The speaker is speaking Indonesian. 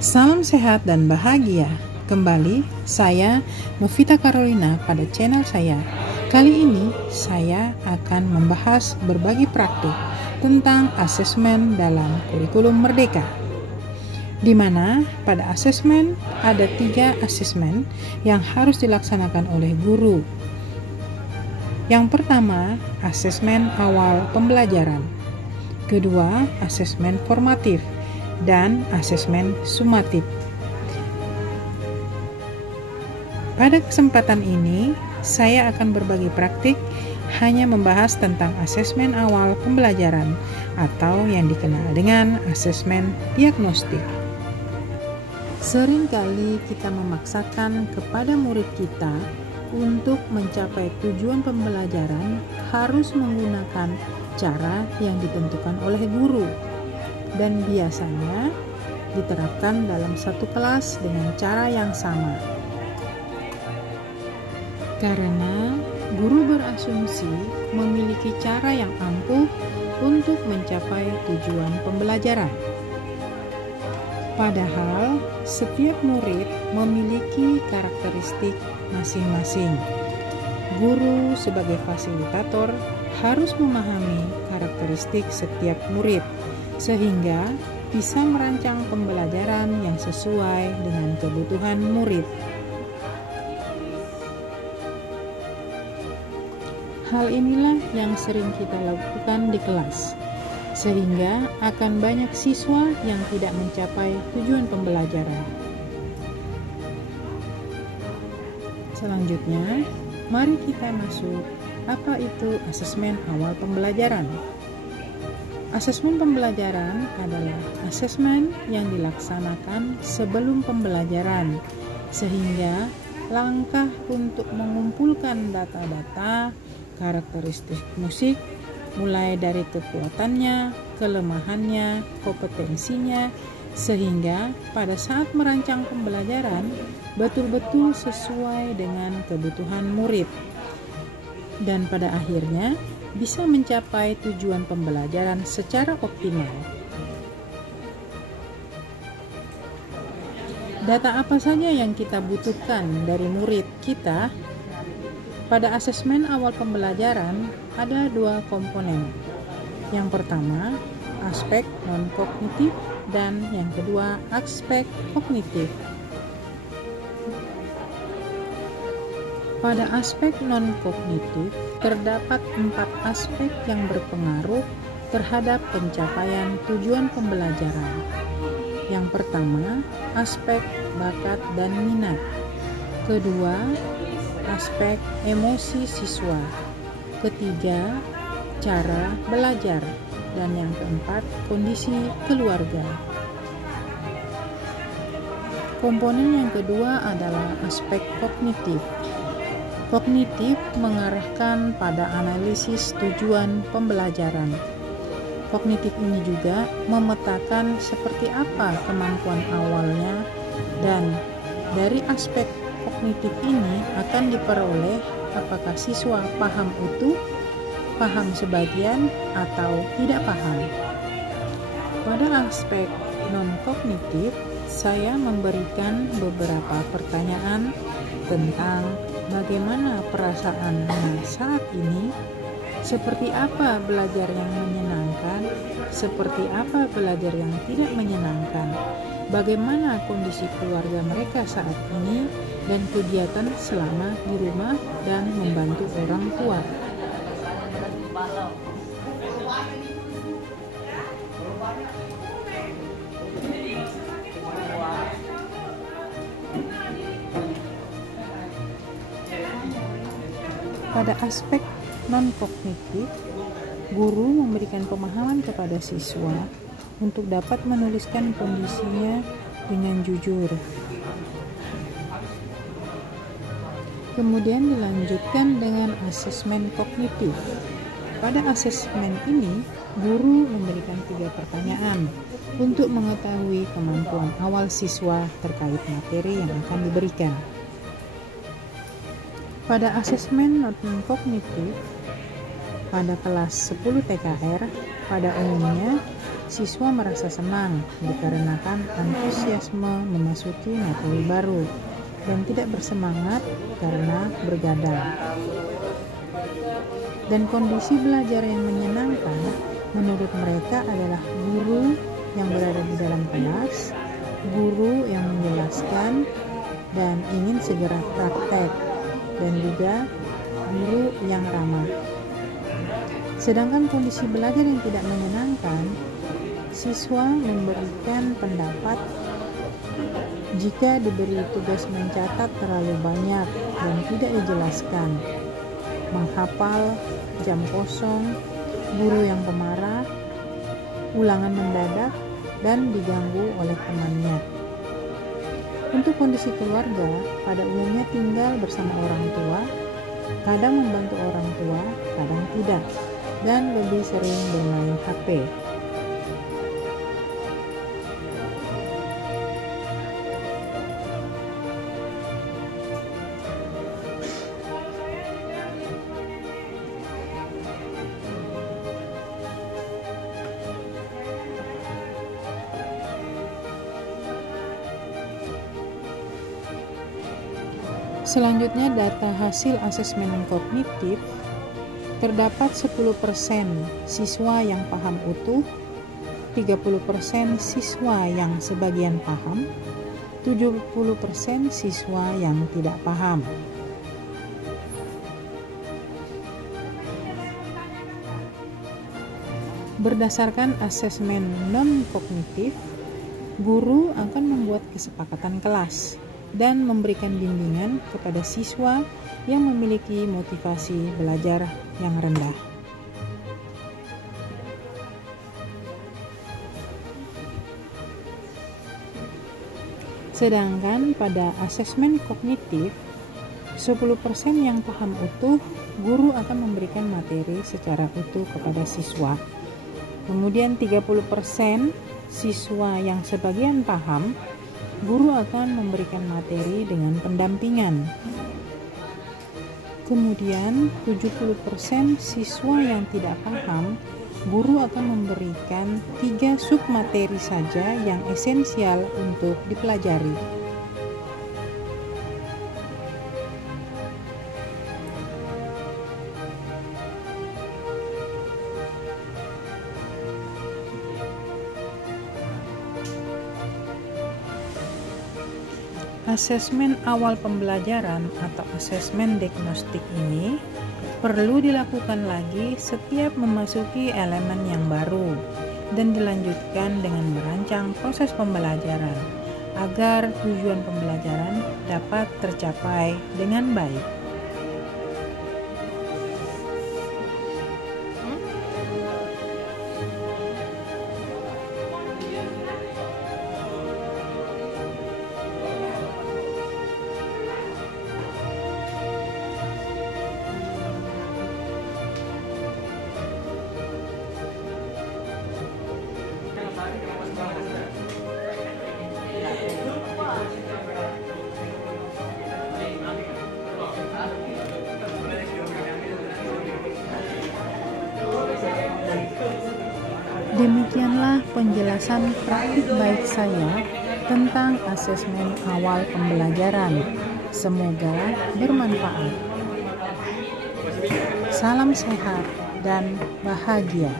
Salam sehat dan bahagia. Kembali saya Novita Carolina pada channel saya. Kali ini saya akan membahas berbagi praktik tentang asesmen dalam kurikulum Merdeka, di mana pada asesmen ada 3 asesmen yang harus dilaksanakan oleh guru. Yang pertama, asesmen awal pembelajaran. Kedua, asesmen formatif dan asesmen sumatif. Pada kesempatan ini, saya akan berbagi praktik hanya membahas tentang asesmen awal pembelajaran atau yang dikenal dengan asesmen diagnostik. Seringkali kita memaksakan kepada murid kita untuk mencapai tujuan pembelajaran harus menggunakan cara yang ditentukan oleh guru, dan biasanya diterapkan dalam satu kelas dengan cara yang sama. Karena guru berasumsi memiliki cara yang ampuh untuk mencapai tujuan pembelajaran. Padahal setiap murid memiliki karakteristik masing-masing. Guru sebagai fasilitator harus memahami karakteristik setiap murid sehingga bisa merancang pembelajaran yang sesuai dengan kebutuhan murid. Hal inilah yang sering kita lakukan di kelas, sehingga akan banyak siswa yang tidak mencapai tujuan pembelajaran. Selanjutnya, mari kita masuk apa itu asesmen awal pembelajaran. Asesmen pembelajaran adalah asesmen yang dilaksanakan sebelum pembelajaran, sehingga langkah untuk mengumpulkan data-data karakteristik musik, mulai dari kekuatannya, kelemahannya, kompetensinya, sehingga pada saat merancang pembelajaran betul-betul sesuai dengan kebutuhan murid, dan pada akhirnya bisa mencapai tujuan pembelajaran secara optimal. Data apa saja yang kita butuhkan dari murid kita? Pada asesmen awal pembelajaran ada 2 komponen. Yang pertama, aspek non-kognitif, dan yang kedua, aspek kognitif. Pada aspek non-kognitif, terdapat 4 aspek yang berpengaruh terhadap pencapaian tujuan pembelajaran. Yang pertama, aspek bakat dan minat. Kedua, aspek emosi siswa. Ketiga, cara belajar. Dan yang keempat, kondisi keluarga. Komponen yang kedua adalah aspek kognitif. Kognitif mengarahkan pada analisis tujuan pembelajaran. Kognitif ini juga memetakan seperti apa kemampuan awalnya, dan dari aspek kognitif ini akan diperoleh apakah siswa paham utuh, paham sebagian, atau tidak paham. Pada aspek non-kognitif, saya memberikan beberapa pertanyaan tentang bagaimana perasaannya saat ini, seperti apa belajar yang menyenangkan, seperti apa belajar yang tidak menyenangkan, bagaimana kondisi keluarga mereka saat ini, dan kegiatan selama di rumah dan membantu orang tua. Pada aspek non-kognitif, guru memberikan pemahaman kepada siswa untuk dapat menuliskan kondisinya dengan jujur. Kemudian dilanjutkan dengan asesmen kognitif. Pada asesmen ini, guru memberikan 3 pertanyaan untuk mengetahui kemampuan awal siswa terkait materi yang akan diberikan. Pada asesmen non-kognitif, pada kelas 10 TKR, pada umumnya Siswa merasa senang dikarenakan antusiasme memasuki materi baru dan tidak bersemangat karena bergadang. Dan kondisi belajar yang menyenangkan menurut mereka adalah guru yang berada di dalam kelas, guru yang menjelaskan dan ingin segera praktek, dan juga guru yang ramah. Sedangkan kondisi belajar yang tidak menyenangkan, siswa memberikan pendapat jika diberi tugas mencatat terlalu banyak dan tidak dijelaskan, menghafal, jam kosong, guru yang pemarah, ulangan mendadak, dan diganggu oleh temannya. Untuk kondisi keluarga, pada umumnya tinggal bersama orang tua, kadang membantu orang tua, kadang tidak, dan lebih sering bermain HP. Selanjutnya, data hasil asesmen kognitif, terdapat 10% siswa yang paham utuh, 30% siswa yang sebagian paham, 70% siswa yang tidak paham. Berdasarkan asesmen non-kognitif, guru akan membuat kesepakatan kelas dan memberikan bimbingan kepada siswa yang memiliki motivasi belajar yang rendah. Sedangkan pada asesmen kognitif, 10% yang paham utuh, guru akan memberikan materi secara utuh kepada siswa. Kemudian 30% siswa yang sebagian paham, guru akan memberikan materi dengan pendampingan. Kemudian 70% siswa yang tidak paham, guru akan memberikan 3 submateri saja yang esensial untuk dipelajari. Asesmen awal pembelajaran atau asesmen diagnostik ini perlu dilakukan lagi setiap memasuki elemen yang baru dan dilanjutkan dengan merancang proses pembelajaran agar tujuan pembelajaran dapat tercapai dengan baik. Demikianlah penjelasan praktik baik saya tentang asesmen awal pembelajaran. Semoga bermanfaat. Salam sehat dan bahagia.